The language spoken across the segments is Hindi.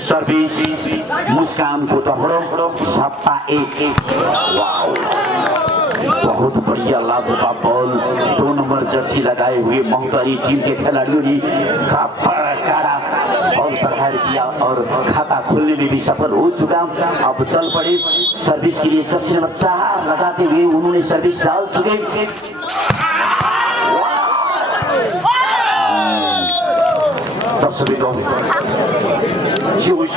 सर्विस मुस्कान को तर्फबाट सप्पा एक। वाओ, बहुत बढ़िया लाजवाब बॉल। 2 नंबर जर्सी लगाए हुए महोदरी टीम के खिलाड़ियों ने काड़ा बॉल प्रहार किया और खाता खोलने में भी सफल हो चुका। अब चल पड़े सर्विस के लिए। जर्सी नंबर 4 लगाते हुए उन्होंने सर्विस डाल चुके।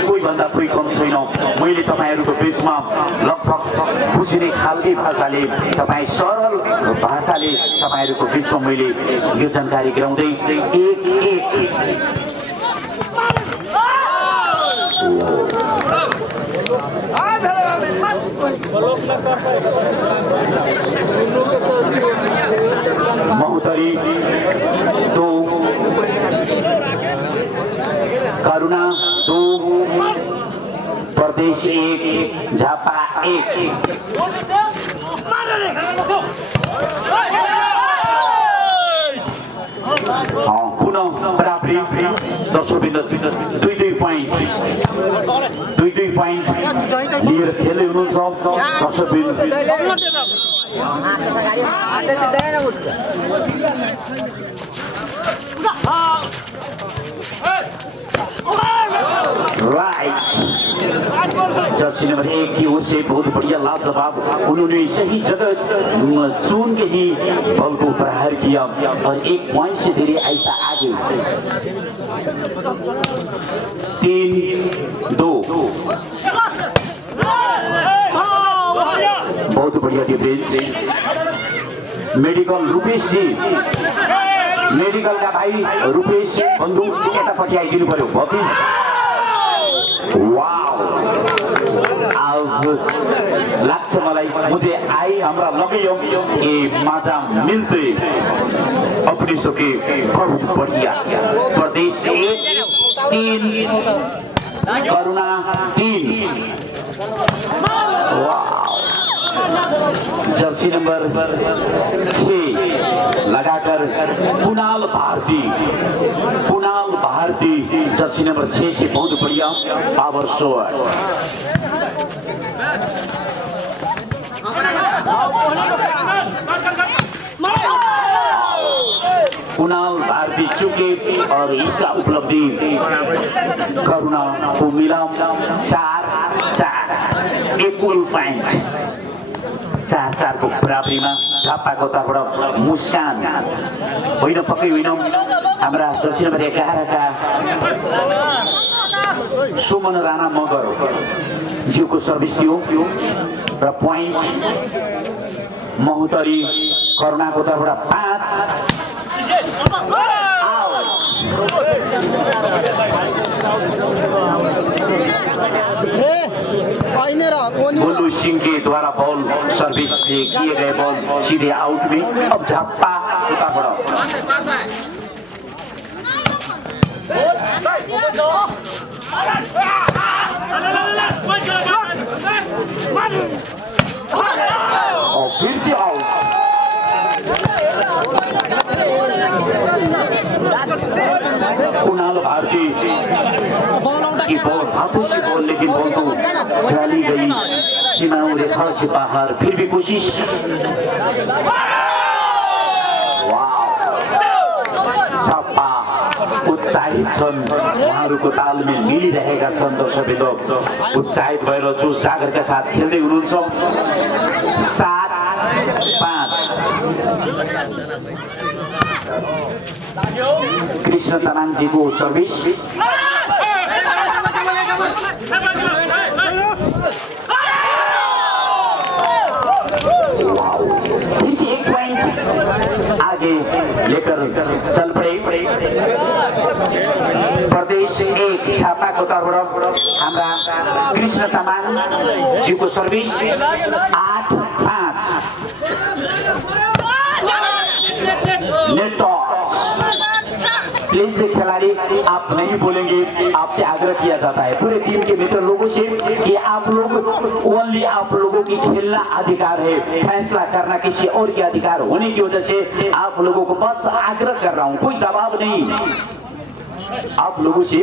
कोही भन्दा कोही कम छैन। मैले तपाईहरुको बीचमा लगभग बुझिने खालकै भाषाले तपाई सरल भाषाले तपाईहरुको बीचमा मैले यो जानकारी गराउँदै एक महोदरी 2 करुणा 2 प्रदेश 1 झापा 1। पुनः बराबरी दर्शकवृन्द 2-2 पॉइंट लिएर खेल्दै हुनुहुन्छ दर्शकवृन्द। जर्सी नंबर 1 की ओर से बहुत बढ़िया लाजवाब, उन्होंने सही जगह चुन के ही बॉल को प्रहार किया और 1 पॉइंट से धीरे ऐसा आगे 3-2। बहुत बढ़िया डिफेंस। मेडिकल रुपेश जी, मेडिकल का भाई रुपेश बंधु यतापट्टि आइदिनु पर्यो। भविष आज लाग्छ मलाई, मुझे आई हमरा लग्यो कि माजा मिलते अपने सके। बहुत बढ़िया। प्रदेश 1-3 करुणा 3। जर्सी नंबर 6 लगाकर कुणाल भारती जर्सी नंबर 6 से बहुत बढ़िया पावर शॉट। कुणाल भारती चुके और इसका उपलब्धि करुणा को मिला। 4-4 इक्वल पॉइंट। 4-4 को बराबरीमा झापाको तर्फबाट मुस्कान होइन, पक्कै होइन, हाम्रा जर्सी नम्बर 11 का सुमन राणा मगर ज्यूको सर्भिस थियो र पॉइंट महोदरी करुणाको तर्फबाट 5। गोलू सिंह के द्वारा बॉल सर्विस से किए गए बॉल सीधे आउट में। अब झापा और फिर से आउट। कुणाल भारती की बॉल हाथों से बॉल, लेकिन बॉल को चली गई सीमाओं रेखा से बाहर। फिर भी कोशिश। झापा उत्साहित छन्, उहाँहरूको तालमेल मिलिरहेका छन्। दर्शकवृन्द उत्साहित भएर जोश जागरका साथ खेल्दै हुनुहुन्छ। 7-5 कृष्ण तनाङजीको सर्भिस। एक पॉइंट आगे लेकर चल पड़े। प्रदेश 1 झापाको तर्फबाट हाम्रा कृष्ण तामाङ जीको सर्भिस। 8-5 net toss. प्लीज खिलाड़ी आप नहीं बोलेंगे, आपसे आग्रह किया जाता है पूरे टीम के मित्र लोगों से कि आप लोग ओनली आप लोगों की खेलना अधिकार है, फैसला करना किसी और के अधिकार होने की वजह से आप लोगों को बस आग्रह कर रहा हूँ, कोई दबाव नहीं। आप लोगों से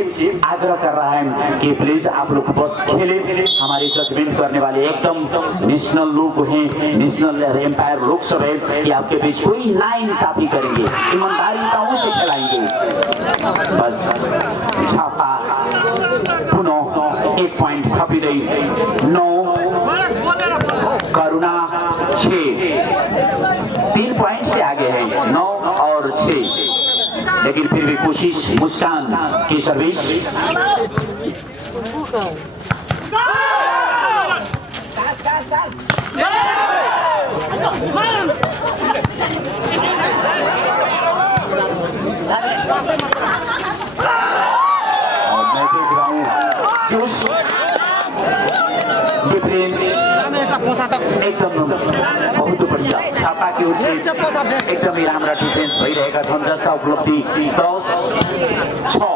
आग्रह कर रहा है कि प्लीज आप लोग बस खेले। हमारे जजमेंट करने वाले एकदम नेशनल लोग हैं, नेशनल एम्पायर लोग सब है कि आपके बीच कोई ना इंसाफी करेंगे, ईमानदारी से खिलाएंगे। बस छापा पुनः 1 पॉइंट थपिँदै 9 करुणा 6, 3 पॉइंट से आगे है 9 और 6। लेकिन फिर भी कोशिश मुस्कान की सर्विस। और मैं देख रहा हूँ एकदम बहुत बढ़िया छापा की ओर से एकदमै राम्रा डिफेन्स भइरहेका छन्, जस्ता उपलब्धि 10-6।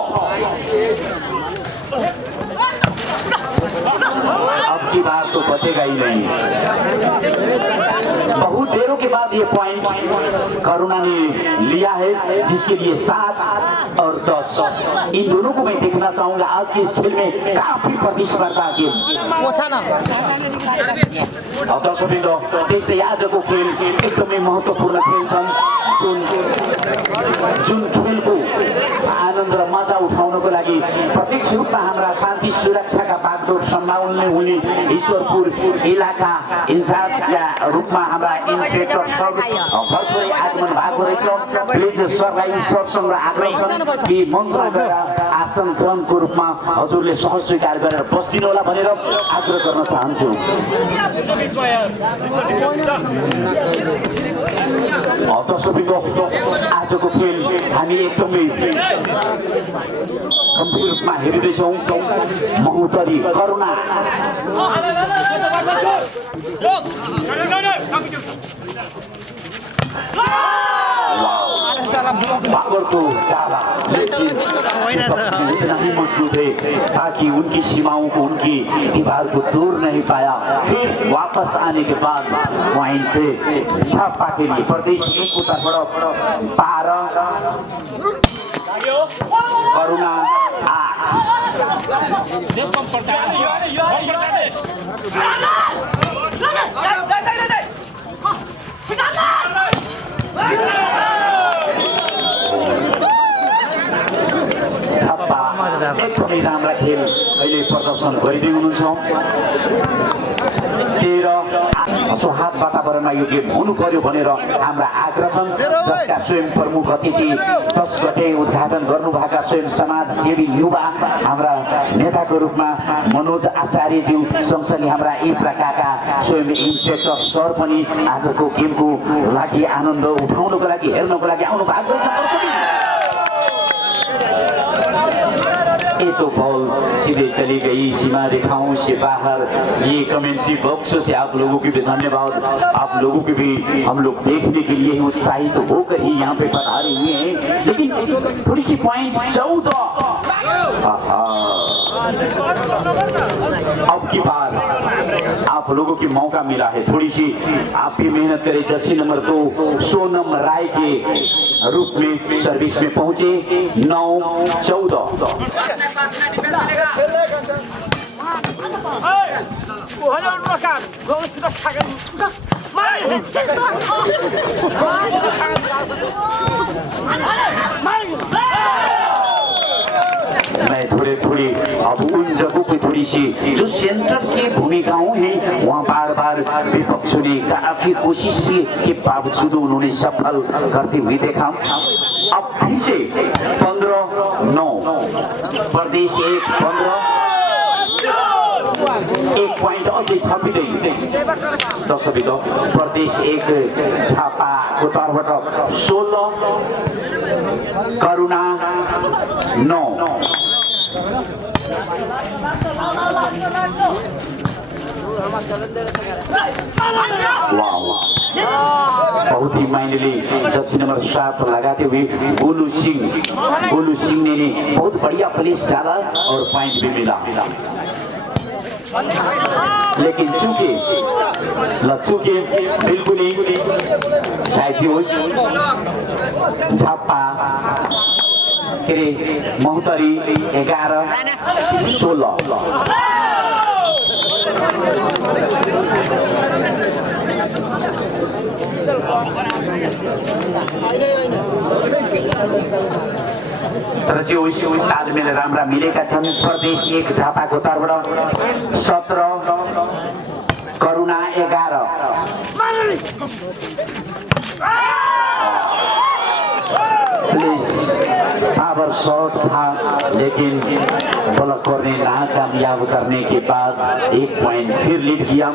अब की बार तो बचेगा ही नहीं। बहुत देरों के बाद ये पॉइंट करुणा ने लिया है, जिसके लिए 7 और 10 इन दोनों को मैं देखना चाहूंगा। आज के इस खेल में काफी प्रतिस्पर्धा के दर्शकवृन्द, त्यस्तै आजको खेल एकदमै महत्त्वपूर्ण खेल छन्, जुन खेलको आनन्द र मजा उठाउनको लागि प्रत्यक्ष रूपमा हाम्रा शान्ति सुरक्षाका बागडोर सम्भावना हुने ईश्वरपुर इलाका इन्चार्जका रूपमा हाम्रा इन्सपेक्टर सर भर्खरै आगमन भएको रहेछ। प्लिज सरलाई सरसँग आग्रह छन् कि मञ्चमा गएर आसन ग्रहणको रूपमा हजुरले सहज स्वीकार गरेर बस्दिनु होला भनेर आग्रह गर्न चाहन्छु। दर्शकवृन्द, आजको खेल हामी एकदमै गम्भीर रूपमा हेरिँदैछौँ। महोत्तरी करुणा बाबर को डाला, लेकिन इतना ही मजबूत है ताकि उनकी सीमाओं को, उनकी दीवार को तोड़ नहीं पाया। फिर वापस आने के बाद पॉइंट पे छापा के लिए प्रदेश 1 उत्तरबाट 12 करुणा 8। एकदमै राम्रा खेल अहिले प्रदर्शन गरिँदै हुनुहुन्छ। 13 सौहार्द वातावरणमा यो गेम हुनु पर्यो भनेर हाम्रा आग्रह छन्, जसका स्वयं प्रमुख अतिथि 10 गते उद्घाटन गर्नुभएका स्वयं समाजसेवी युवा हाम्रा नेताको रूपमा मनोज आचार्यज्यू सँगसँगै हाम्रा यी प्रकारका स्वयं इन्सपेक्टर सर पनि आजको गेमको लागि आनन्द उठाउनको लागि, हेर्नको लागि आउनु भएको छ। ये तो बॉल सीधे चली गई सीमा रेखाओं से बाहर। ये कमेंट्री बॉक्स से आप लोगों की भी धन्यवाद। आप लोगों के भी हम लोग देखने के लिए उत्साहित तो होकर ही यहाँ पे पधारे हुए हैं। लेकिन थोड़ी सी पॉइंट 14 अब की बार आप लोगों की मौका मिला है, थोड़ी सी आप भी मेहनत करें। जर्सी नंबर 2 सोनम राय के रूप में सर्विस में पहुंचे 9-14। मैं थोड़ी अब उन जगहों पे थोड़ी सी जो सेंटर की भूमिकाओं हैं वहाँ बार विपक्षों ने काफी कोशिश के बावजूद उन्होंने सफल करते हुए देखा। अब फिर से 15-9 प्रदेश 1 15 1 पॉइंट अझै थपिँदै दर्शकवृन्द, प्रदेश 1 छापा तर्फबाट 16 करुणा 9। बहुत ही मायने जर्सी नंबर 7 लगाते हुए गोलू सिंह ने बहुत बढ़िया प्लेस डाला और पॉइंट भी मिला। लेकिन चूंकि बिल्कुल ही शायद छापा के अरे महोत्तरी 11-16 तर जो तालमेल राम्रा मिलेका छन्। प्रदेश 1 झापाको तर्फबाट 17 करुणा 11 पावर शॉट था लेकिन ब्लॉक करने नाकामयाब करने के बाद 1 पॉइंट फिर लीड किया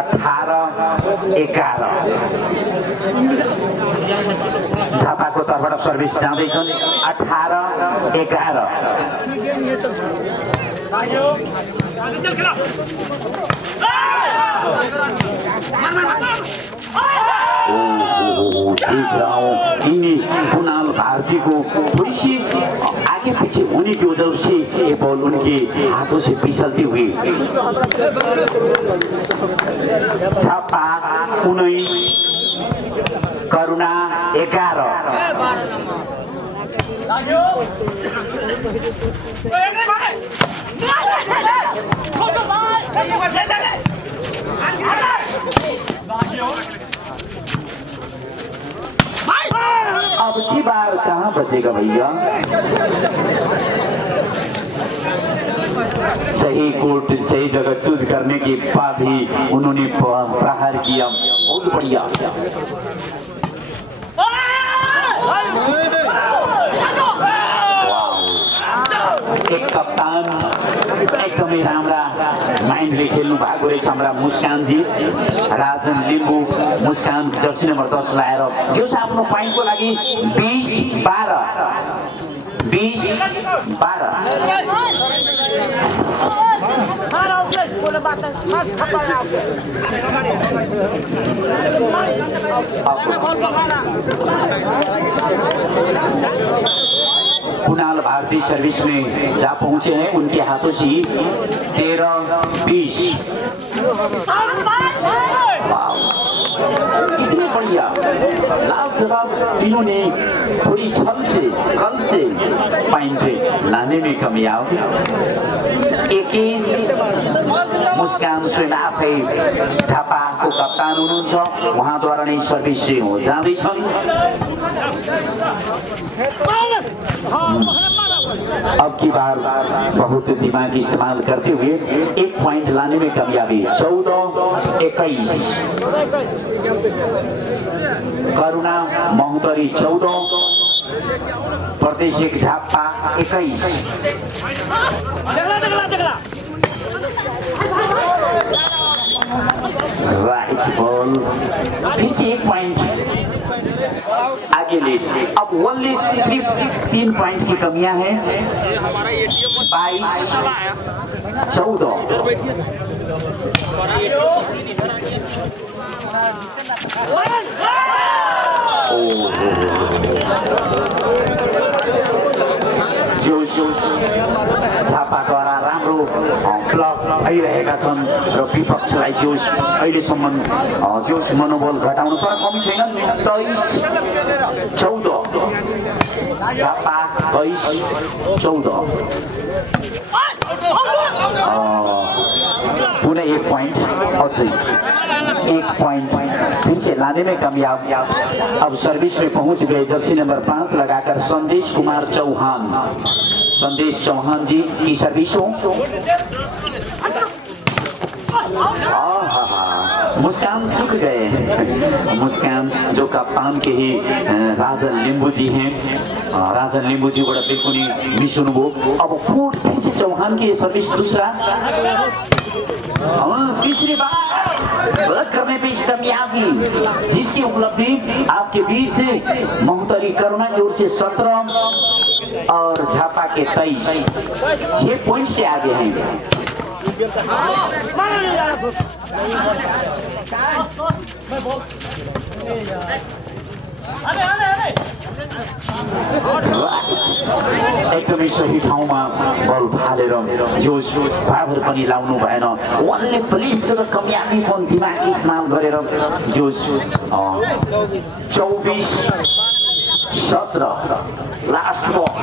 18-11 झापाको तर्फबाट सर्भिस जाँदैछन् 18-11 देख रहा हूँ इन्हीं कुणाल भारती को थोड़ी सी आगे पीछे होने की वजह से ये बॉल उनके हाथों से फिसलती हुई। झापा 19 करुणा 11 अब की बार कहाँ बचेगा भैया। सही कोर्ट सही जगह चूज करने के बाद ही उन्होंने प्रहार किया। बहुत बढ़िया। एक कप्तान एकदमै राम्रा माइन्डले खेल्नु भएको रहेछ हाम्रा मुस्कानजी। राजन लिम्बू मुस्कान जर्सी नम्बर 10 लाएर जो आफ्नो पोइन्टको लागि 20-12 कुणाल भारती सर्विस में जा पहुंचे हैं उनके हाथों से 13-20 इतने बढ़िया लाजवाब इन्होंने थोड़ी छल से कल से पॉइंट लाने में कामयाब। 21 मुस्कान स्वयं आफै झापाको कप्तान हुनुहुन्छ उहाँद्वारा नै सर्भिस जाँदैछन्। अब की बार बहुत दिमाग इस्तेमाल करते हुए 1 पॉइंट लाने में कामयाबी। 14-21 करुणा महोत्तरी 14 प्रदेश 1 झापा 21। राइट बॉल फिर से 1 पॉइंट आगे लीड। अब ओनली 3 पॉइंट की कमियां हैं। 22-14 झापाद्वारा राम्रो ब्लक भइरहेका छन् र विपक्षलाई जोस अहिलेसम्म जोस मनोबल घटाउनु तर कमी छैन। 23-14 झापा 23-14 पुनः 1 पॉइंट अझै 1 पॉइंट फिर से लाने में कामयाब। अब सर्विस में पहुंच गए जर्सी नंबर 5 लगाकर संदेश कुमार चौहान। संदेश चौहान जी की सर्विस हो। मुस्कान चुक गए। मुस्कान जो कप्तान के ही राजन लिम्बू जी हैं। राजन लिम्बू जी बड़ा बिल्कुल मिस हुनुभयो। अब फिर से चौहान की सर्विस दूसरा तीसरी बार गलत करने पे कामयाबी जिसकी उपलब्धि आपके बीच महोत्तरी करुणा की ओर से 17 और झापा के 23 6 पॉइंट से आगे हैं। एकदमै सही ठाउँमा बल फालेर जोस बराबर पनि लाउनु भएन। उनले पुलिस र कामयाबी पनि दिमाग इस्तेमाल गरेर जोस 24 17 लास्ट बॉल।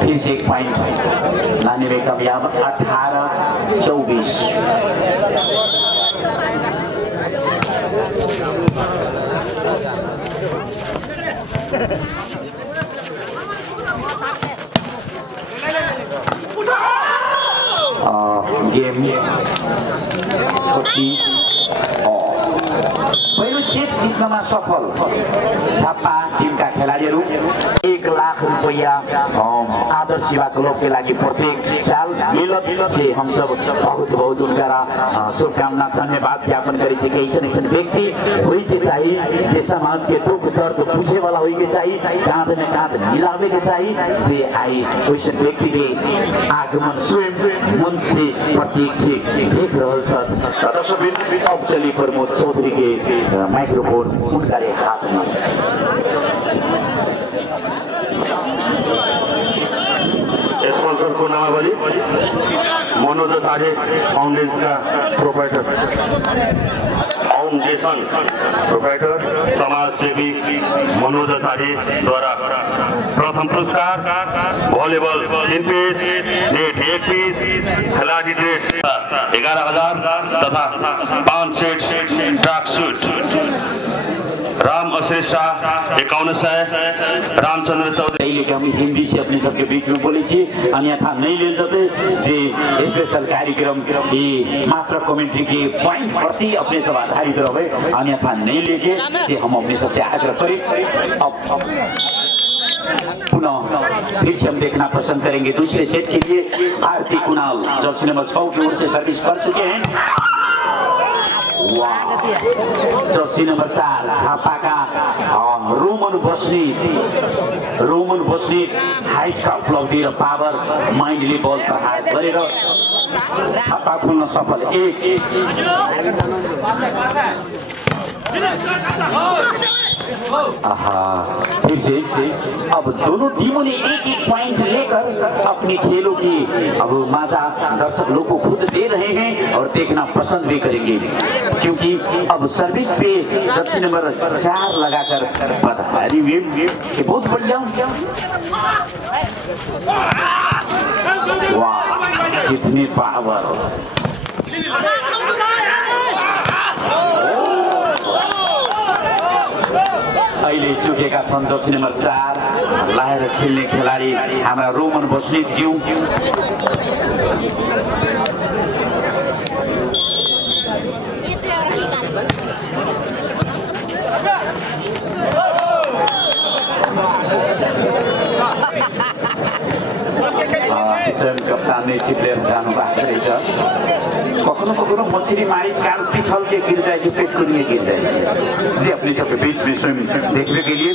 फिर से एक पॉइंट लाने में कामयाब 18-24। गेम 25 पहिलो सेट जित्नमा सफल झापा टिमका खेलाडीहरू 1 लाख रुपैयाँ आदर्श सेवा क्लब के लागि प्रत्येक साल मिलत से हम सब बहुत बहुत उनका शुभकामना धन्यवाद ज्ञापन करै छी कि ऐसन व्यक्ति होइ के चाहिए जे समाज के दुख दर्द पूछे वाला होइ के चाहिए, कांध में कांध मिलावे के चाहिए, जे आई वैसन व्यक्ति के आगमन स्वयं मन से प्रत्यक्ष देख रहल छ। दर्शकबिन अब चली प्रमोद चौधरी के माइक्रोफोन उनका हाथ में। स्पॉन्सर को नामावली मनोज आचार्य फाउंडेशन का प्रोप्राइटर समाज सेवी मनोज आचार्य द्वारा प्रथम पुरस्कार वॉलीबॉल 3 पीस, नेट 1 पीस, खिलाड़ी ड्रेस 11,000 तथा 5 set track suit Ram Ashresh Shah 5100, Ramchandra Chaudhary. हम हिंदी से अपने सबके बीच में बोले छी, अन्यथा नहीं ले जाते जे स्पेशल कार्यक्रम ये मात्र कमेंट्री के पॉइंट प्रति अपने सब आधारित रहे, अन्यथा नहीं लेके जे हम अपने सबसे आग्रह करें। अब पुनः फिर से हम देखना पसंद करेंगे दूसरे सेट के लिए आरती कुणाल जर्सी नंबर 6 की ओर से सर्विस कर चुके हैं। जर्सी नंबर 4 झापा का रोमन बस्नेत हाइट का उपलब्धि र पावर माइन्डले बल प्रहार गरेर झापा खोल्न सफल। फिर से अब दोनों टीमों ने एक पॉइंट लेकर अपनी खेलों की अब मजा दर्शक लोग को खुद दे रहे हैं और देखना पसंद भी करेंगे, क्योंकि अब सर्विस पे जर्सी नंबर 4 लगाकर बधाई हुई। बहुत बढ़िया, वाह कितनी पावर। अहिले चुकेका छन् जर्सी नम्बर 4 लाएर खेल्ने खेलाडी हाम्रा रोमन बस्नेत ज्यू। स्वयं कप्तानले चिप्लेर जानु भएको रहेछ। कखनो कखनो मछली मारी कान पिछल के गिर जाए, पेट को लिए गिर जाए, जे अपने सबके बीच में स्वयं देखने के लिए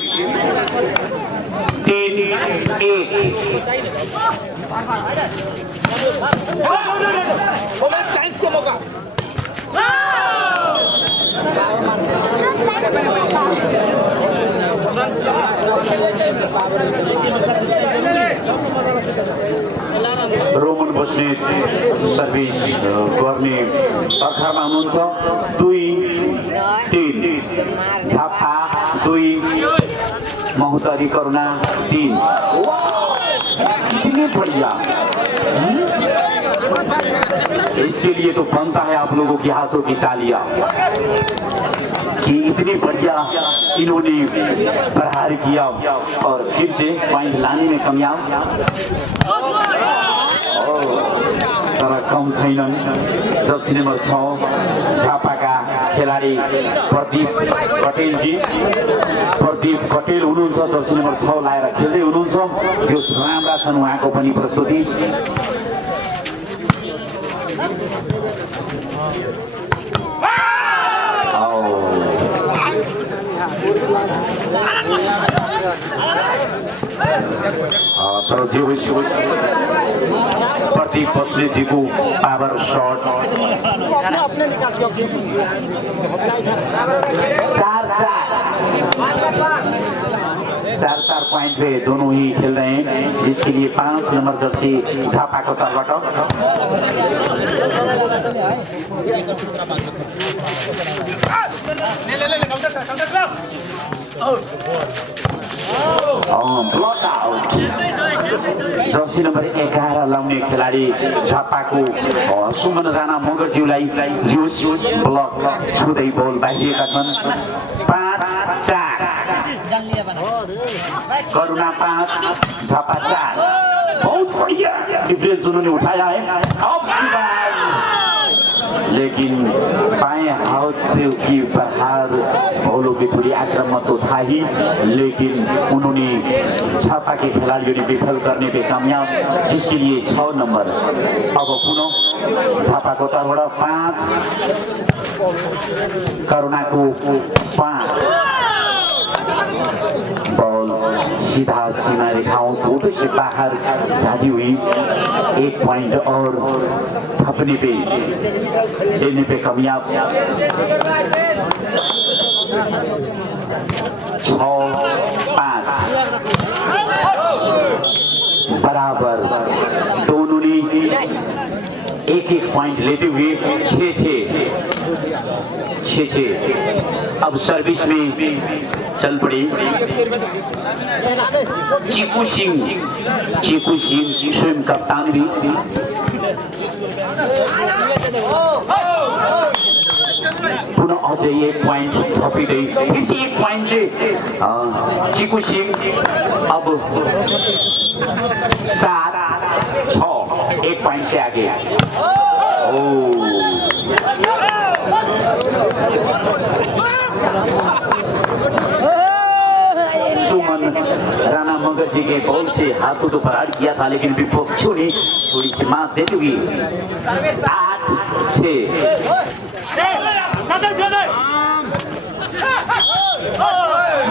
3-1 चांस को मौका। रोमन बस्नेत सर्भिस गर्ने अर्खामा हुनुहुन्छ 2-3, झापा 2, महोदरी करुणा 3। कितनी बढ़िया, इसके लिए तो बनता है आप लोगों के हाथों की तालियां कि इतनी बढ़िया इन्होंने प्रहार किया और फिर से पॉइंट लाने में कामयाब। तर कम छैनन् जर्सी नम्बर 6 झापाका खेलाडी प्रदीप कटेल हुनुहुन्छ। जर्सी नम्बर 6 लाएर खेल्दै हुनुहुन्छ, जो राम्रा छन् उहाँको पनि प्रस्तुति। तर जे प्रदीप बस्नेत जी को पावर शॉट 4-4 पॉइंट पे दोनों ही खेल रहे हैं, जिसके लिए 5 नंबर जर्सी झापा को तरफ ब्लक आउट जर्सी नम्बर 11 लाउने खेलाडी झापाको सुमन राणा मगरज्यूलाई ब्लक छुँदै बल बाहिरिएका छन् 5-4 करुणा 5 झापा 4 बहुत बढ़िया डिफरेंस उन्होंने उठाया है लेकिन बाएं हाथ की प्रहार बॉलों की थोड़ी आक्रामक तो था ही लेकिन उन्होंने झापा के खिलाड़ियों ने विफल करने पे कामयाब जिसके लिए 6 नंबर अब पुनः झापा को तर्फबाट 5 करुणा को 5 बॉल सीधा सीमा रेखाओं थोड़े से बाहर जाती हुई 1 पॉइंट और थपने पे देने पे कामयाब 6-5 बराबर दोनों ने एक पॉइंट लेते हुए 6-6 अब सर्विस में चल पड़ी चीकू सिंह स्वयं कप्तान भी पुनः अझ 1 पॉइंट थपिँदै फिर से 1 पॉइंट ले चीकू सिंह अब 7-6 1 पॉइंट से आगे सुमन राणा मगर जी के बॉल से हाथों तो फरार किया था लेकिन विपक्षों ने थोड़ी सी मात देते हुए 8-6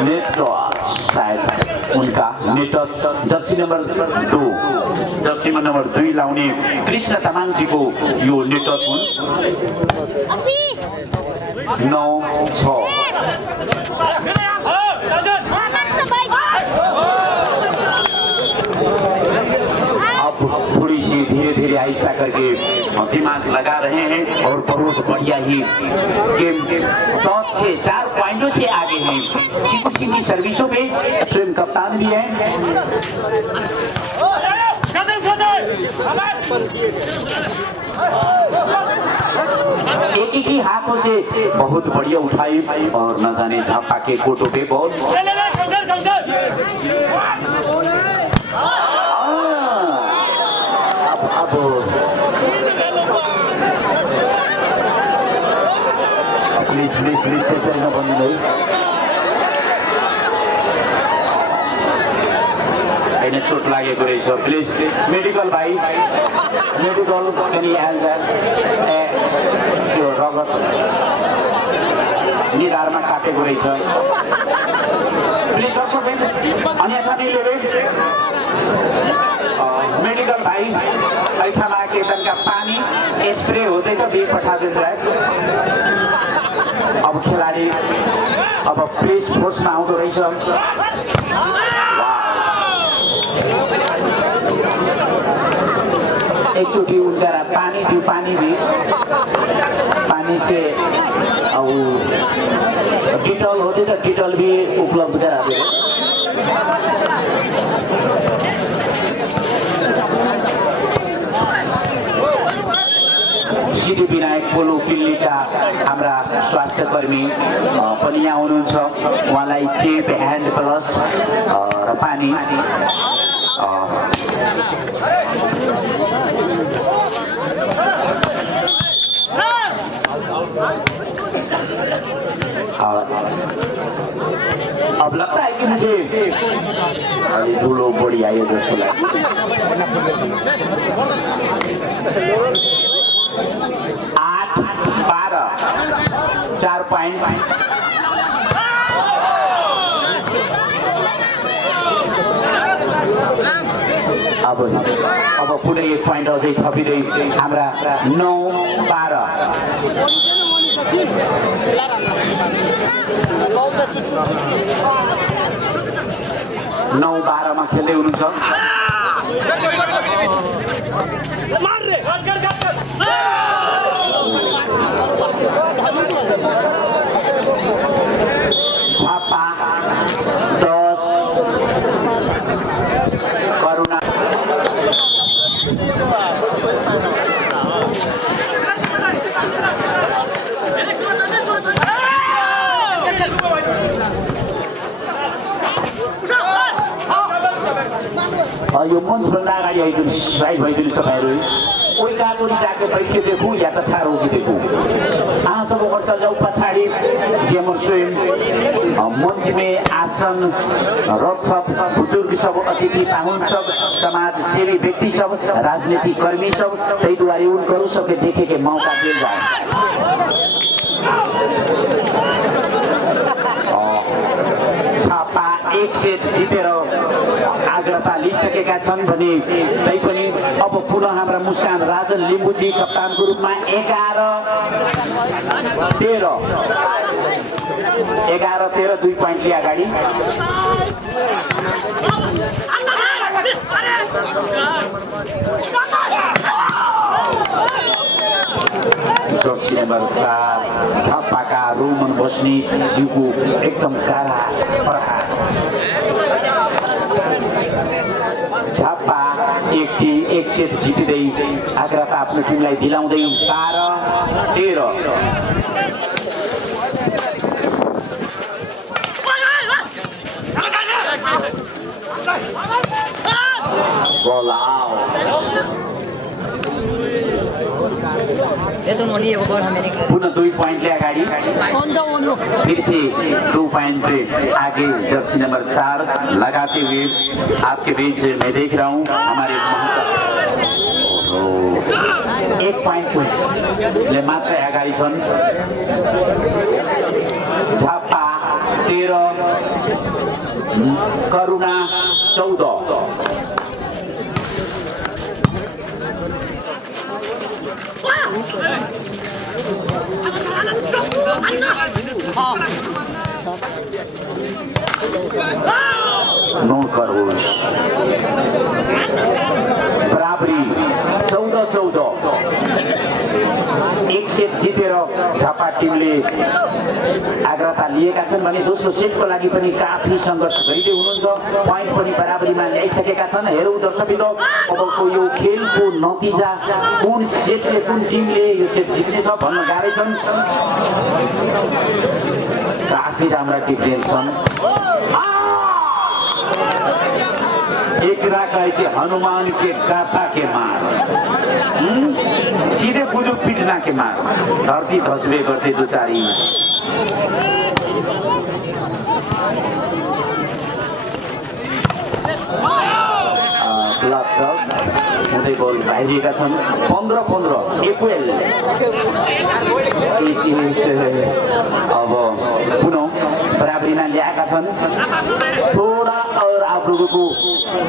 नेट शायद उनका नेट जर्सी नंबर 2 लाउने कृष्ण तामाङ जी को यो नेट हुन् 9-6 थोड़ी सी धीरे आहिस्ता करके दिमाग लगा रहे हैं और बहुत बढ़िया ही गेम 10 से 4 पॉइंटों से आगे हैं चीकू सिंह की सर्विसों में स्वयं कप्तान भी है एक ही हाथों से बहुत बढ़िया उठाई और न जाने झापा के कोटों पे बॉल प्लीज त्यसरी नभन्नु होइन चोट लागेको रहेछ प्लिज मेडिकल भाइ मेडिकल पनि त्यो रगत निधारमा काटेको रहेछ प्लिज दर्शक अन्यथा मेडिकल भाइ ऐठामा केतनका पानी स्प्रे हुँदैछ बिल पठाइदिनुहोस् अब खिलाडी अब प्लेस फोर्समा आउँदो रहेछ एकचोटि उनका पानी भी पानी से अब डिटॉल होते तो डिटॉल भी उपलब्ध करा दे सिद्धि विनायक पोलो किल्लीका हाम्रा स्वास्थ्य कर्मी पनि यहाँ हुनुहुन्छ उहाँलाई टेप ह्यान्ड प्लस र पानी अब लगता है कि मुझे धूलो बड़ी आयो जस्तो लाग्छ 8-12 4 पॉइंट अब पुनः 1 पॉइंट अझै थपिँदै हाम्रा 9-12 9-12 मा खेल्दै हुनुहुन्छ यो मञ्चभन्दा अगाडि आइदिनु साइड भइदिनु तपाईँहरू कोही गाडी जाके बैठे देखूँ या त ठाडो होगी देखूँ सब ऊपर चल जाओ पछाड़ी जेमन स्वयं मंच में आसन रख सब बुजुर्ग सब अतिथि पाहुन सब समाज सेवी व्यक्ति सब राजनीतिक कर्मी सब तै द्वारा उनको सबके देखे के मौका दिया जाए। छापा एक सेट जितेर आग्रता लिइसकेका छन् भने तैपनि अब पुनः हाम्रा मुस्कान राजन लिम्बुजी कप्तानको रूपमा 11-13 2 पोइन्टले अगाडि। जर्सी नम्बर 4 छापाका रोमन बस्ने जिउको एकदम काला प्रहार। छापा एक सेट जित्दै आग्रता आफ्नो टिमलाई दिलाउँदै 12-13 बल आउट। पुनः 2 पोइन्टले अगाडि फिर से 2 पॉइंट आगे जर्सी नंबर 4 लगाते हुए आपके बीच मैं देख रहा हूँ हमारे 1 पॉइंट ले मात्र अगाडि छन्। छापा 13 करुणा 14। नो करोड़ बराबरी 14-14 एक सेट जितेर झापा टिमले आग्रता लिएका छन् भने दोस्रो सेटको लागि पनि काफी सङ्घर्ष गरिँदै हुनुहुन्छ। पोइन्ट पनि बराबरीमा ल्याइसकेका छन्। हेरौँ दर्शकबिन्दु अबको यो खेलको नतिजा कुन सेटले कुन टिमले यो सेट जित्नेछ भन्न गाह्रै छन्। काफी राम्रा डिफेन्स छन्। एक राखाई के हनुमान के गाथा के मार सीधे बुझो पिटना के मार धरती धसबे गर्थे दुचारी। हुँदै बल बाहिरिएका छन्। 15-15 एप्रिल। अब पुनः बराबरीमा ल्याएका छन्। थोड़ा और आप लोगों को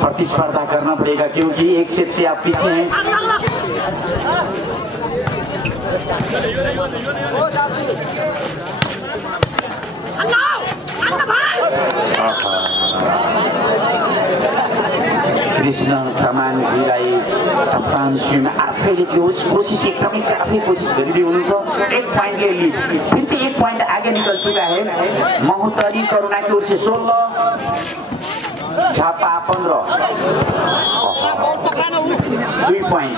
प्रतिस्पर्धा करना पड़ेगा क्योंकि एक सेट से आप पीछे हैं। कृष्ण प्रमाणजीलाई कप्तान स्वयं आफैले चाहिँ उस कोसिस एकदमै काफी कोसिस गरिदिनु हुनुहुन्छ। 1 पॉइन्टले लीड फिर से 1 पॉइंट आगे निकल चुका है। महोत्तरी करुणा की ओर से 16 छापा 15 2 पॉइंट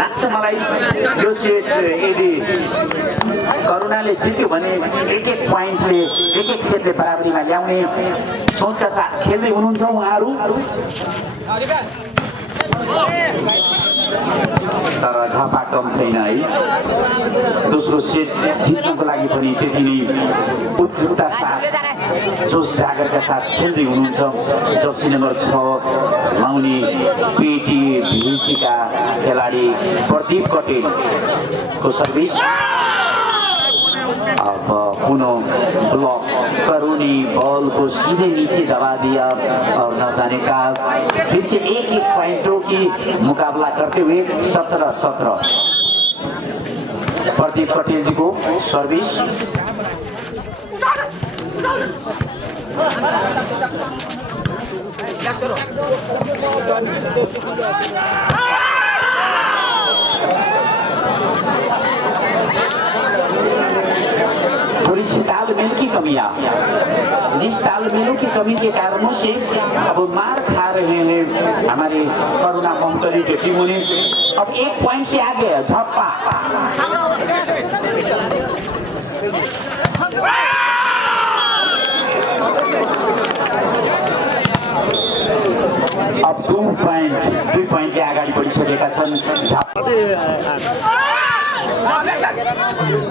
लाग्छ मलाई यो सेट यदि करुणाले जित्यो भने 1-1 पॉइन्टले 1-1 सेटले बराबरीमा ल्याउने सोचका साथ खेल्दै हुनुहुन्छ उहाँहरू। तर झापा कम छैन है। दोस्रो सेट जित्नको लागि पनि त्यति नै उत्सुकता साथ जोस जागरका साथ खेल्दै हुनुहुन्छ। जर्सी नम्बर 6 लाउने पेटी भिसीका खेलाडी प्रदीप कटेलको सर्भिस। अब पुनः ब्लॉक करुणी बॉल को सीधे नीचे दबा दिया और न जाने का फिर से 1-1 पॉइंटों की मुकाबला करते हुए 17-17 प्रदीप पटेल जी को सर्विस। थोड़ी सी तालमेल की कमियां, जिस तालमेलों की कमी के कारणों से अब मार खा रहे हैं हमारे करुणा महोत्तरी की टीमों ने। अब 1 पॉइंट से आगे है झप्पा। अब 2 पोइन्टले अगाडि बढिसकेका छन्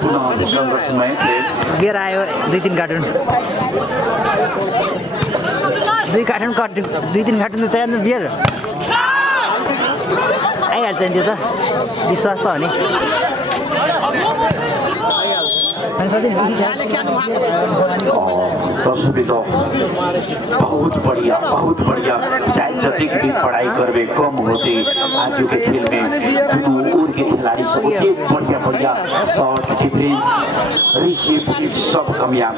पुनः सङ्घर्षमय खेल बियर आयो 2-3 कार्टुन 2 कार्टुन 2-3 कार्टुन त चाहियो बियर आइहाल्छ नि त्यो त विश्वास त हो नि दर्शकों बहुत बढ़िया चाहे जतिक भी पढ़ाई करवे कम होते आज के खेल में दोनों ओर के खिलाड़ी सब बढ़िया शॉट डिफेंस रिसीव सब कामयाब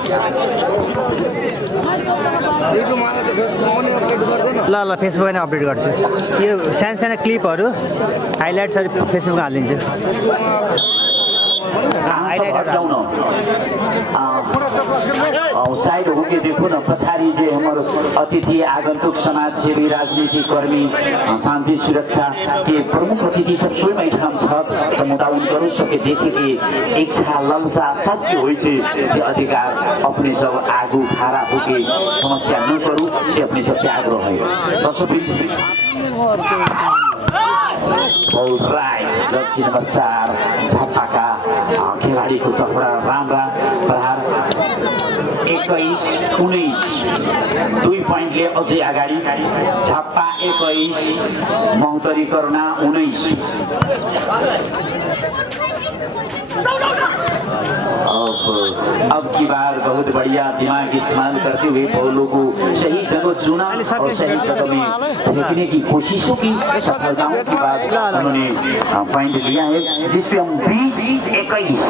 ल फेसबुकमा अपडेट गर्छु यो सानो क्लिपहरू हाइलाइट्सहरू फेसबुकमा हालिदिन्छु साइड होके देखो न पछाड़ी जे हमर अतिथि आगंतुक समाज सेवी राजनीति कर्मी शांति सुरक्षा के प्रमुख अतिथि सब स्वयं ठाम छ समुदाय उनको सके देखे कि इच्छा लालसा सत्य होइ से अधिकार अपने सब आगू खड़ा होके समस्या न करूं ये अपने सबसे आग्रह है जर्सी नंबर 4 झापाका खिलाड़ी को तर्फबाट राम्रा प्रहार 21-19 2 पोइन्टले अझै अगाडि झापा 21 महोत्तरी करुणा 19 अब की बार बहुत बढ़िया दिमाग इस्तेमाल करते हुए बॉलों को सही जगह चुना और सही जगह में फेंकने की कोशिशों की सफलताओं के बाद उन्होंने पॉइंट लिया है जिसपे हम 20-21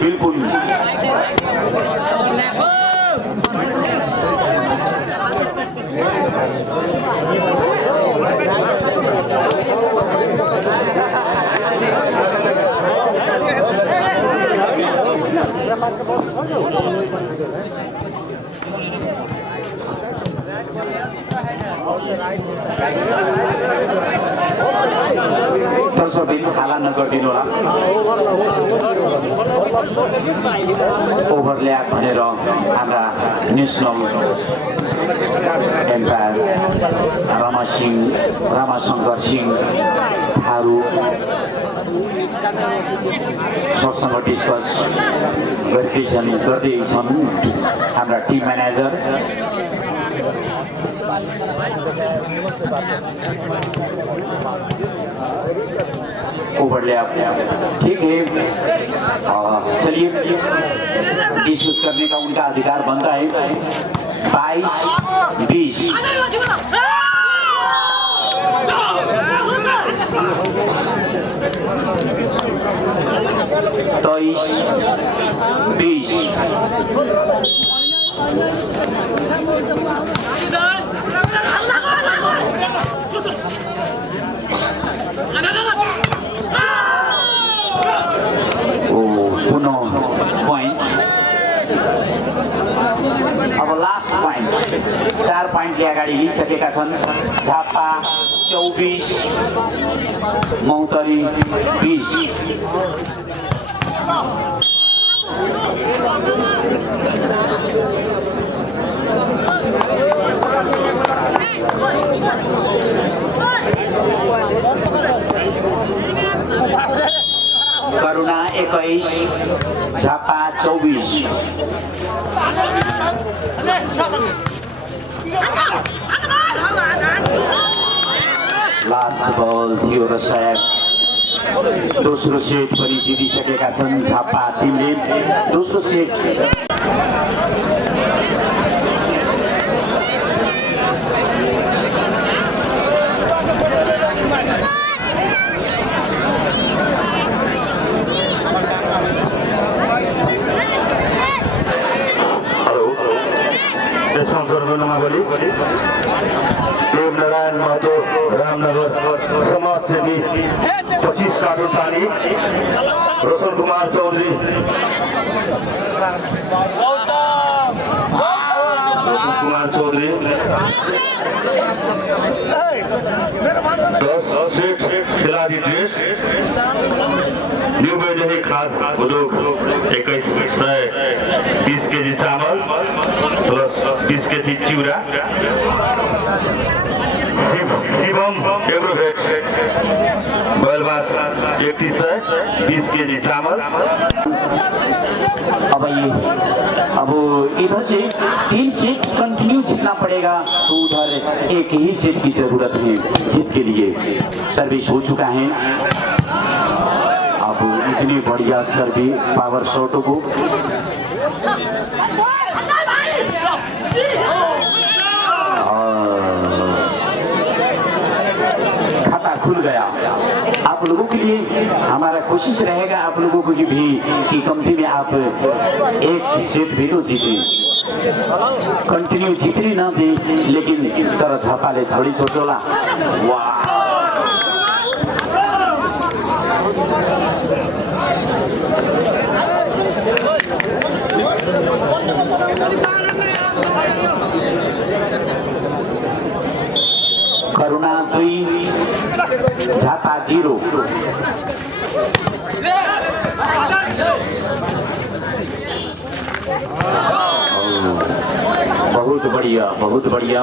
बिल्कुल दर्शकबिन हाला नगरिदिनु होला ओभरल्याप भनेर हाम्रा नेसनल एम्पायर रामाशंकर सिंह थारू सरसँग डिस्कस गर्दैछन् हाम्रा टिम म्यानेजर ओवरलैप ठीक है चलिए डिस्कस करने का उनका अधिकार बनता है 22-20 23-20 पॉइंट अब लास्ट पॉइंट 4 पॉइन्टले अगाडि लिइसकेका छन् झापा 24 महोत्तरी 20 करुणा 21 झापा 24 लास्ट बल थियो र सायद दोस्रो सेट पनि जितिसकेका छन् झापा टिमले दोस्रो सेट देवनारायण महतो रामनगर समाज सेवी 25 कार्टून पानी रोशन कुमार चौधरी रोशन कुमार चौधरी 10 सेट खिलाड़ी ड्रेस न्यू वैदेही खाद्य उद्योग 2120 केजी चावल प्लस 20 केजी चिउरा शिवम एग्रोवेट बैलबास 3120 केजी चावल। अब इधर से 3 सेट कंटिन्यू जीतना पड़ेगा तो उधर एक ही सेट की जरूरत है जीत के लिए। सर्विस हो चुका है। अब इतनी बढ़िया सर्विस पावर शॉटों को खाता खुल गया। आप लोगों के लिए हमारा कोशिश रहेगा आप लोगों को भी कि कंपनी में आप एक सेट भी तो जीते। कंटिन्यू जीतनी ना दे लेकिन तरह छापाले थोड़ी सोचोला। वाह करुणा 2 झापा 0। बहुत बढ़िया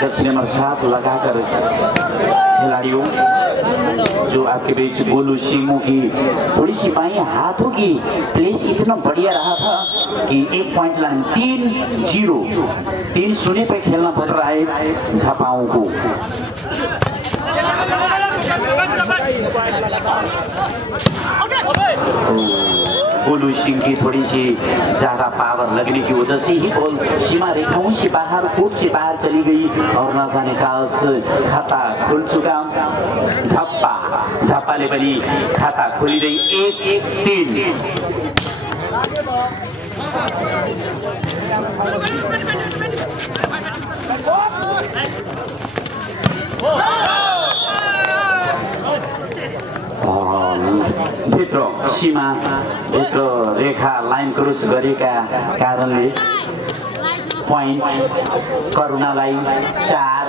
जर्सी नंबर 7 लगाकर खिलाड़ियों जो आपके बीच गोलू सिंह की थोड़ी सी बाई हाथों की प्लेस इतना बढ़िया रहा था कि 1 पॉइंट लाइन 3-0 पे खेलना पड़ रहा है झापाओं को। गोलू सिंह की थोड़ी सी ज्यादा पावर लगने की वजह से ही बॉल सीमा रेखाओं से बाहर कोर्ट से बाहर चली गई और न जाने का खाता खुल चुका। झापा ले बनी खाता खुली रही 1-3। भित्र सीमा भित्र रेखा लाइन क्रस गरेका कारणले पॉइंट करुणालाई 4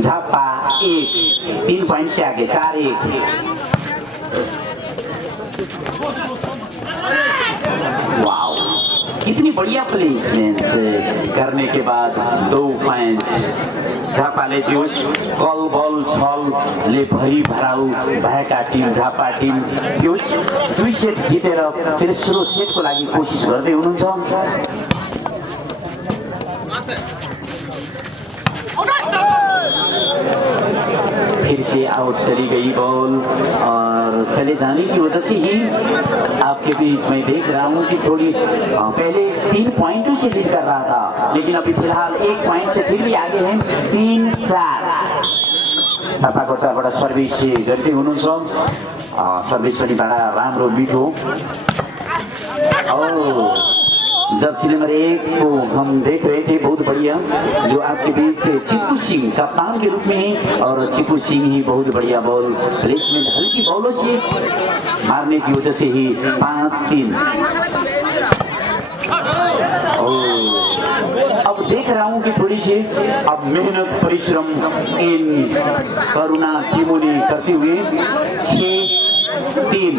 झापा 1 3 पॉइंट से आगे 4-1। वाओ कितनी बढ़िया प्लेसमेंट करने के बाद 2 पॉइंट झापाले जोश कल बल छल ले भरी भराउ भएका टिम झापा टिम जोश 2 सेट जितेर तेस्रो सेटको लागि कोसिस गर्दै हुनुहुन्छ। फिर से आउट चली गई बॉल और चले जाने की वजह से ही आपके बीच में देख रहा हूँ कि थोड़ी पहले 3 पॉइंटों से लीड कर रहा था लेकिन अभी फिलहाल 1 पॉइंट से फिर भी आगे हैं 3-4। तर्फबाट सर्भिस गर्दै हुनुहुन्छ। सर्भिस पनि बडा राम्रो मिठो। जर्सी नंबर 1 को हम देख रहे थे बहुत बढ़िया जो आपके बीच से चिप्पू सिंह कप्तान के रूप में है और चिप्पू सिंह ही बहुत बढ़िया बॉल प्लेसमेंट हल्की बॉलों से मारने की वजह से ही 5-3। अब देख रहा हूँ कि थोड़ी सी अब मेहनत परिश्रम इन करुणा टीमों ने करते हुए 6-3।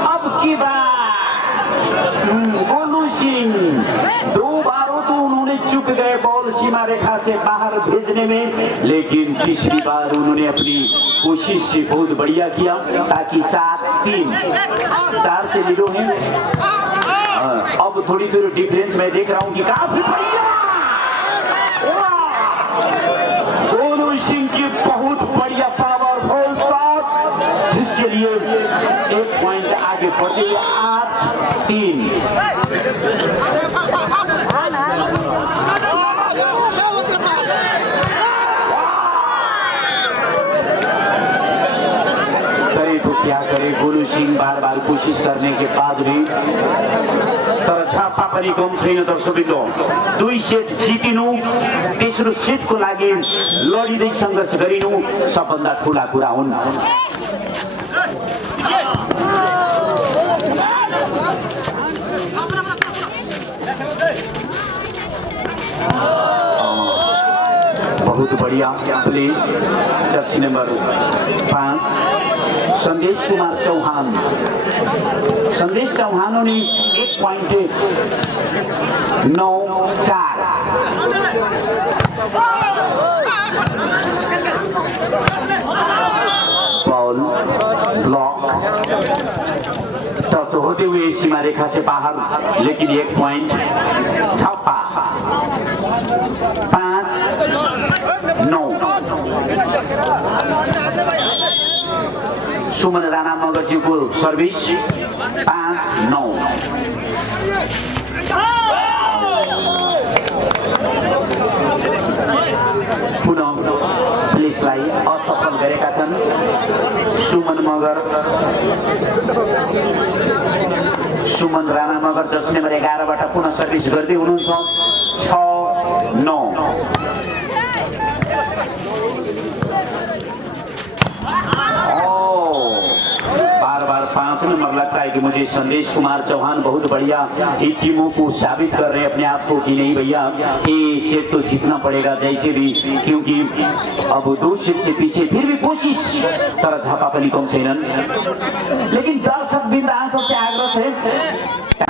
अब की बात गोलू सिंह 2 बारों तो उन्होंने चुक गए बॉल सीमा रेखा से बाहर भेजने में लेकिन तीसरी बार उन्होंने अपनी कोशिश से बहुत बढ़िया किया ताकि 7-3 4 से लीडो है। अब थोड़ी डिफरेंस मैं देख रहा हूँ कि काफी बढ़िया गोलू सिंह की बहुत बढ़िया पावरफुल शॉट जिसके लिए 1 पॉइंट आगे बढ़ते हुए 8-3। क्या करे गोलू सिंह बार बार कोशिश करने के बाद भी तर झापा पनि कम छैन दर्शकवृन्द 2 सेट जितिनु तेस्रो सेटको लागि लडिँदै सङ्घर्ष गरिनु सबभन्दा ठुला कुरा हुन् बहुत बढ़िया प्लीज जर्सी नंबर 5 संदेश कुमार चौहान संदेश चौहानों ने 1.94 बॉल ब्लॉक टच होते हुए सीमा रेखा से बाहर लेकिन 1 पॉइंट छापा 5-9 सुमन राणा मगरजीको सर्भिस 5-9 पुनः प्लेसलाई असफल गरेका छन् सुमन राणा मगर जस नम्बर 11 बाट पुनः सर्भिस गर्दै हुनुहुन्छ 6-9 बार 5 नंबर लगता है कि मुझे संदेश कुमार चौहान बहुत बढ़िया इन टीमों को साबित कर रहे हैं अपने आप को कि नहीं भैया ये सेट तो जीतना पड़ेगा जैसे भी क्योंकि अब 2 सेट से पीछे फिर भी कोशिश तर झापा पनि कम छैनन् लेकिन दर्शक बिन्दा सबसे आग्रह छ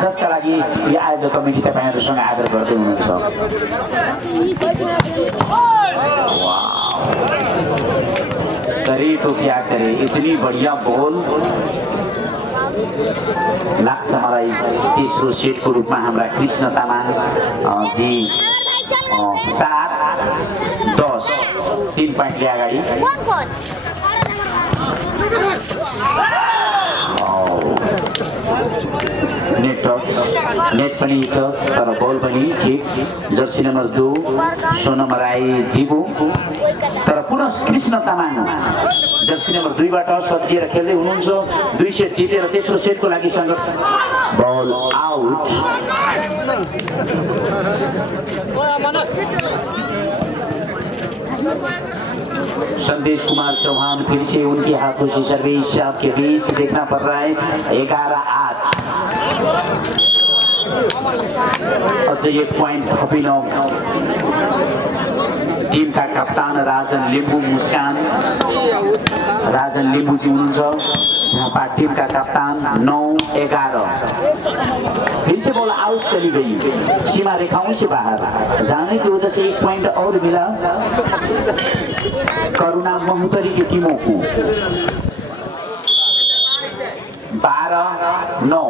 जसका लागि यो आयोजक कमिटी तपाईहरुसँग आग्रह गर्दै हुनुहुन्छ करे तो क्या करे इतनी बढ़िया बॉल लाग्छ मलाई तेस्रो सेटको रूपमा हाम्रा कृष्ण तामाङ जी 7-10 3 पोइन्टले अगाडि नेट पनि टच तर बल पनि किक जर्सी नम्बर 2 सोनम राई जीवो तर पुनः कृष्ण तामाङ जर्सी नम्बर 2 बाट सजिएर खेल्दै हुनुहुन्छ 2 सेट जितेर तेस्रो सेटको लागि सङ्घर्ष बल आउट संदेश कुमार चौहान फिर से उनके हाथों से सर्विस आपके बीच देखना पड़ रहा है 11-8 और ये पॉइंट थपिनो टीम का कप्तान राजन लिम्बू मुस्कान राजन लिम्बू जी हुनुहुन्छ झापा टीम का कप्तान 9-11 फिर से बॉल आउट चली गई सीमा रेखाओं से बाहर जाने की वजह से 1 पॉइंट और मिला करुणा महुतरी की टीमों को 12-9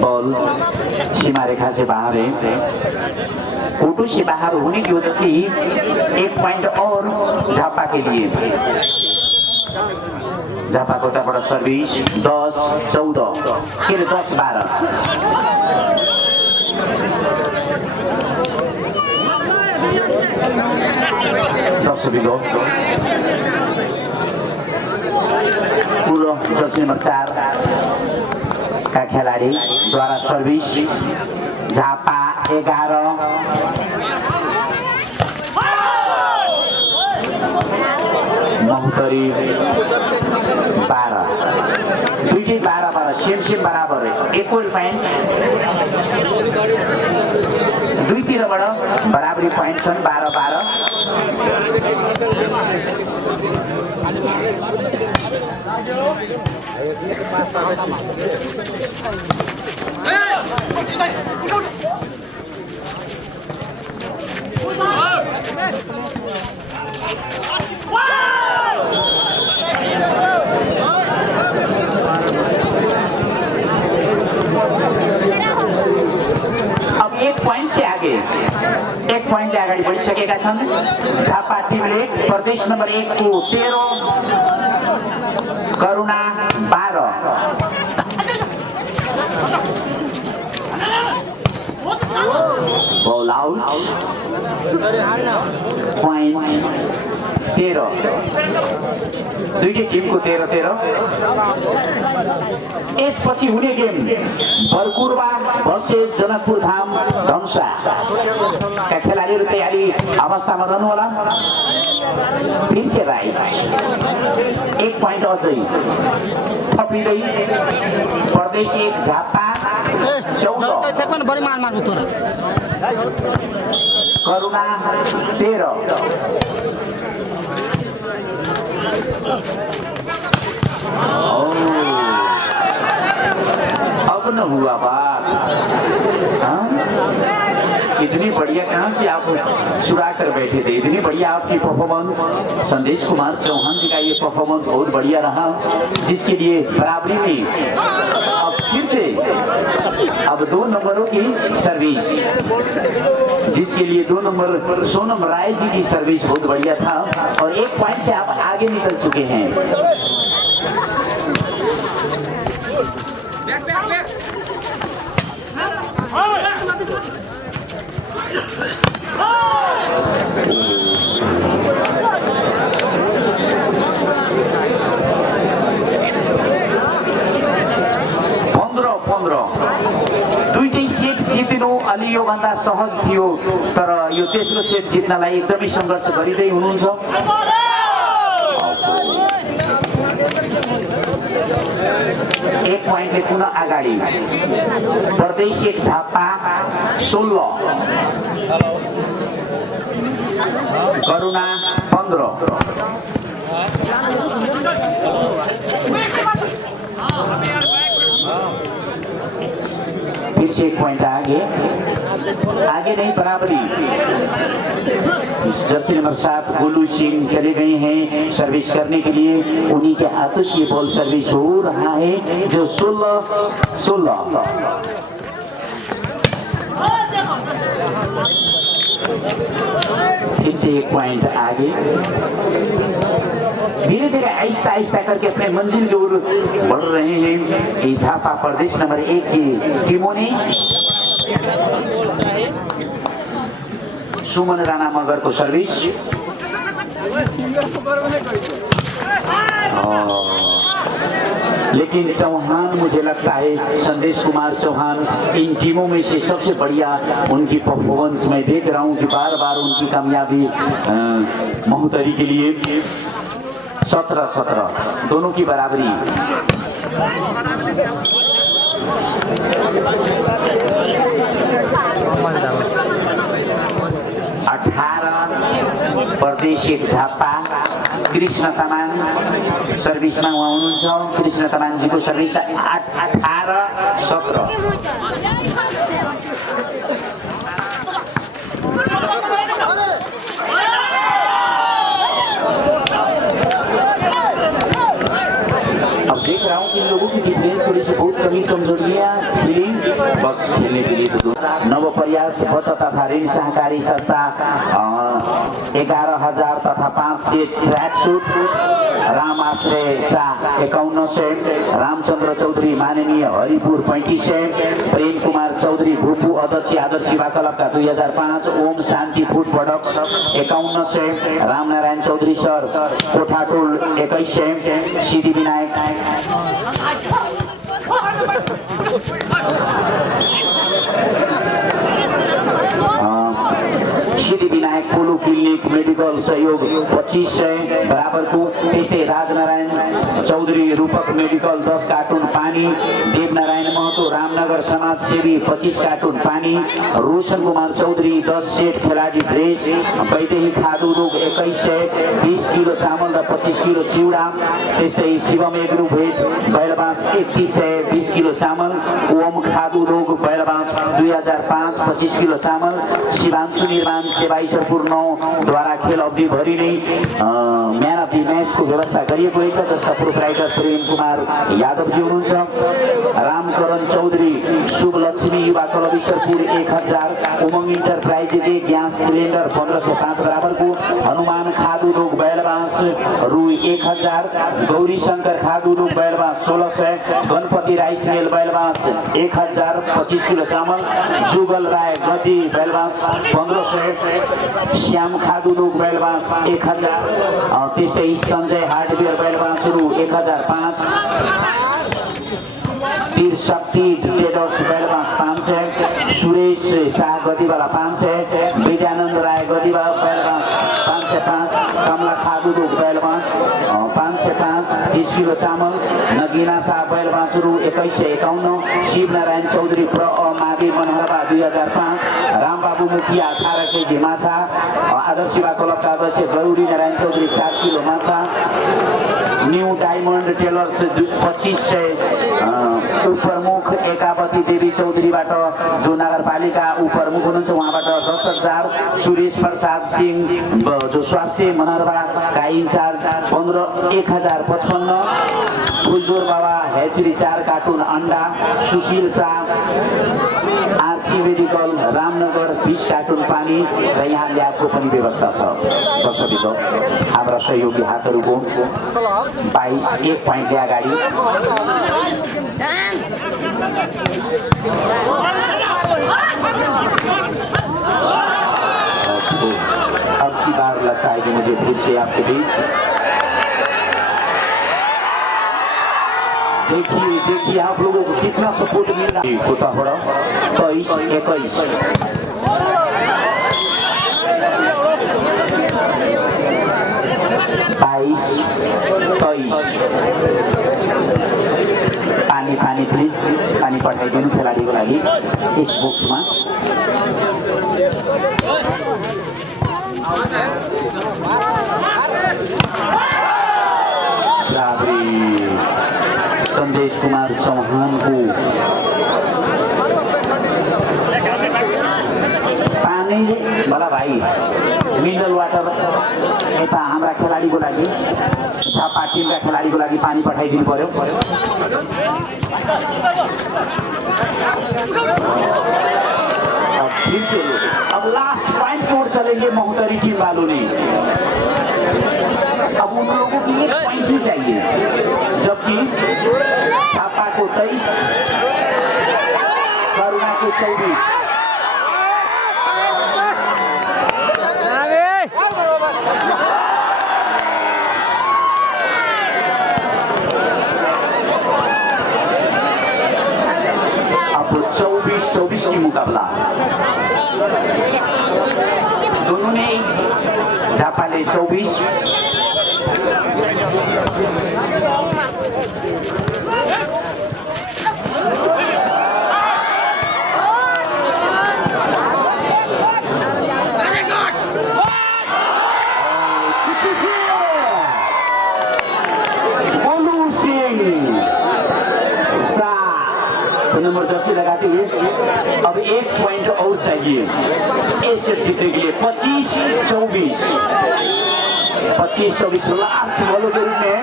बॉल सीमा रेखा से बाहर है फोटो से बाहर होने की वजह से 1 पॉइंट और झापा के लिए झापा को तर्फबाट सर्भिस 10-14 फिर 10-12 पूर्व जर्सी नम्बर 4 का खेलाडी द्वारा सर्भिस झापा 11 महुतरी 12 दुईटै 12 सेम बराबर इक्वल पॉइंट दुईतिरबाट बराबरी पॉइंट छन् 12-12 अब 1 पॉइंट से आगे 1 पॉइंट ले अगाडि बढिसकेका छन् झापा टिमले प्रदेश नम्बर 1 को 13 करुणा 12 बॉल आउट पॉइंट 13 दुईटै टिमको 13-13 यसपछि हुने गेम बरकुरवा भर्सेस जनकपुर धाम धनुषा का खेलाडीहरू तयारी अवस्थामा रहनुहोला फिर से राइट 1 पॉइंट अझै थपिँदै परदेशी झापा 14 करुणा 13 अब न हुआ बात। हाँ? इतनी बढ़िया कहाँ से आप चुरा कर बैठे थे? इतनी बढ़िया आपकी परफॉर्मेंस, संदेश कुमार चौहान जी का ये परफॉर्मेंस बहुत बढ़िया रहा, जिसके लिए बराबरी में अब फिर से अब 2 नंबरों की सर्विस, जिसके लिए 2 नंबर सोनम राय जी की सर्विस बहुत बढ़िया था और 1 पॉइंट से आप आगे निकल चुके हैं। दुईटै सेट जित्नु अलि योभन्दा सहज थियो, तर यो तेस्रो सेट जित्नलाई एकदमै सङ्घर्ष गरिँदै हुनुहुन्छ। एक पॉइन्टले पुनः अगाडि परदेशी झापा 16 करुणा 15 फिर से 1 पॉइंट आगे नहीं बराबरी। जर्सी नंबर 7 गोलू सिंह चले गए हैं सर्विस करने के लिए, उन्हीं के हाथों से बॉल सर्विस हो रहा है जो 16 फिर से 1 पॉइंट आगे। धीरे धीरे आहिस्ता आहिस्ता करके अपने मंजिल की ओर बढ़ रहे हैं। झापा प्रदेश नंबर 1 की टीमों ने सुमन राणा मगर को सर्विस, लेकिन चौहान, मुझे लगता है संदेश कुमार चौहान इन टीमों में से सबसे बढ़िया उनकी परफॉर्मेंस मैं देख रहा हूं कि बार बार उनकी कामयाबी महोत्तरी के लिए 17-17 दोनों की बराबरी। 18 परदेशी झापा कृष्ण तामाङ सर्भिसमा उहाँ हुनुहुन्छ। कृष्ण तामाङजीको सर्भिस 18-17। अब देख रहा हूँ कि लोगों की डिफरेंस थोड़ी सी बहुत कमी कमजोरियाँ फीलिंग बस खेलने के लिए तो नव प्रयास बचत तथा ऋण सहकारी संस्था 11,000 तथा 5 सेट ट्रैक सूट, राम आश्रय शाह 51 सेट, रामचंद्र चौधरी माननीय हरिपुर 35 सेट, प्रेम कुमार चौधरी भूपू अध्यक्ष आदर्श सेवा क्लब का 2005, Om Shanti food products 51 set, Ramnarayan Chaudhary sir Kothatol 21 set, Siddhi Vinayak Siddhi Vinayak polyclinic medical सहयोग 2500 बराबर को। त्यस्तै राजनारायण चौधरी रूपक मेडिकल 10 कार्टुन पानी, देवनारायण महतो रामनगर समाज सेवी 25 कार्टुन पानी, रोशन कुमार चौधरी 10 सेट खेलाडी ड्रेस, वैदेही खादु रोग 2100 20 किलो चामल र 25 किलो चिउरा। त्यस्तै शिवम एग्रो भेट बैलबाँस 3100 20 किलो चामल, ओम खादु रोग बैलबाँस 2005 25 किलो चामल, शिवांशु निर्माण सेवा ईश्वरपुर 9 द्वारा खेल अवधिभरि नै म्यान अफ द म्याचको व्यवस्था गरिएको रहेछ, जसका प्रोप्राइटर प्रेम कुमार यादवजी हुनुहुन्छ। रामकरण चौधरी शुभलक्ष्मी युवा क्लब ईश्वरपुर 1000, उमंग इन्टरप्राइजले ग्यास सिलिन्डर 1505 बराबरको, हनुमान खादु रोग बैलबाँस रु 1000, गौरी शंकर खादु रोग बैलबाँस 1600, गणपति राइस मिल बैलबाँस 1000 25 किलो चामल, जुगल राय गद्दी बैलबाँस 1500, श्याम खादुलुक बैलबास 1000, त्यस्तै सञ्जय हार्डवेयर बैलबासहरू 1005, वीर शक्ति ट्रेडर्स बैलबास 500, सुरेश शाह गदिवाला 500, विद्यानन्द राय गदिवाला बैलबास 505, कमला खादुलुक बैलबास 505, 30 किलो चामल, नगीना शाह बैलबासहरू 2151, शिवनारायण चौधरी माघी मनहरबा 2005, रामबाबु मुखिया 18 केजी माछा, आदर्शिवा क्लबका अध्यक्ष गौरी नारायण चौधरी 7 किलो माछा, न्यू डायमन्ड टेलर्स 2500, उपप्रमुख एकावती देवी चौधरीबाट जो नगरपालिका उपप्रमुख हुनुहुन्छ उहाँबाट 10,000, सुरेश प्रसाद सिंह जो स्वास्थ्य मनहरबाका incharge 1055, Phuljor Baba hatchery 4 carton अन्डा, Sushil Shah Archie medical Ramnagar 20 carton पानी र यहाँ ल्याबको पनि व्यवस्था छ। दर्शकबिन्दु हाम्रा सहयोगी हातहरूको 22 1 पोइन्टले अगाडि। अब की बार लगता है कि मुझे फिर से आपके बीच देखिए आप लोगों को कितना सपोर्ट मिल रहा है। कोताहड़ा 23 21 22 23 पानी प्लिज पानी पठाइदिनु खेलाडीको लागि यस बक्समा। संदेश कुमार चौहान को पानी बड़ा भाई मिनरल वाटर यता हाम्रा खेलाडीको लागि झापा टिमका खेलाडीको लागि पानी पठाइदिनु पर्यो। फिर से अब लास्ट पॉइंट कोड चलेंगे महोदरी टीम वालों ने। अब उन लोगों की एक पॉइंट ही चाहिए, जबकि झापा को 23 करुणा को 24। अब 24-24 की मुकाबला दोनों ने झापा ने 24 नंबर 10 लगाते हुए अब 1 पॉइंट और चाहिए इस सेट जीतने के लिए। 25-24 लास्ट बॉलों के रूप में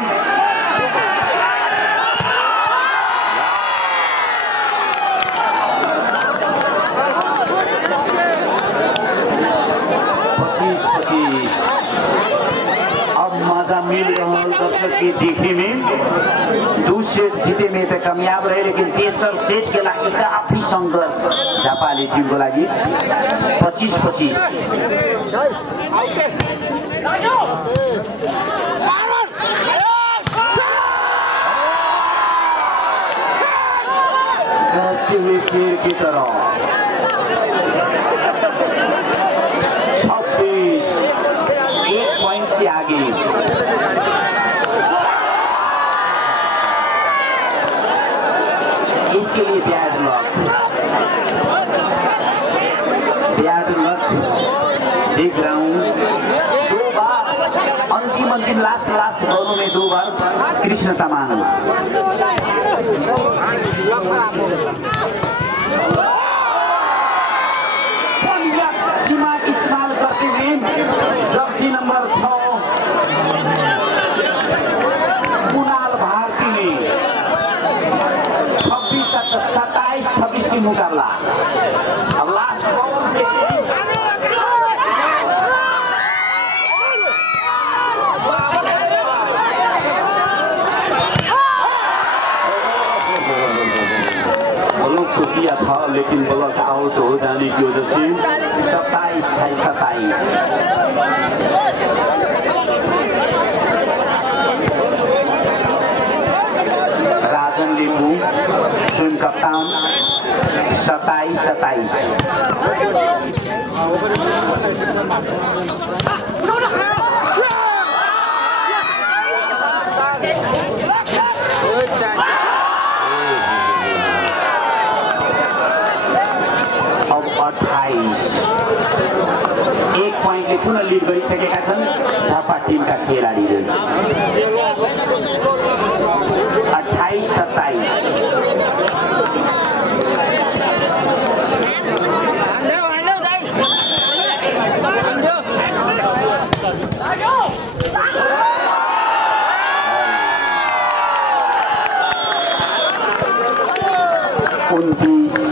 25-25 अब मजा मिल रहा है दर्शक की देखने में। दूसरे सेट जीते में तो कामयाब रहे, लेकिन तेसर सेट के लागि काफी संघर्ष झापाली टीम को लागि। 25-25 शेर की तरह 26 1 पॉइंट से आगे। इसके लिए ब्याज लक देख रहा हूं 2 बार अंतिम लास्ट बॉलों में 2 बार कृष्ण तमान दिमाग इस्तेमाल करते हुए जर्सी नंबर 6 कुणाल भारती ने 27-26 की मुकाबला। अब लास्ट बॉल ब्लॉक तो किया था, लेकिन ब्लॉक आउट हो जाने की वजह से 27 28-27 राजन लिंबू टीम कप्तान 27-27 अब 28 एक पोइन्टले पुनः लिड गरिसकेका छन् झापा टिमका खेलाडीले 28-27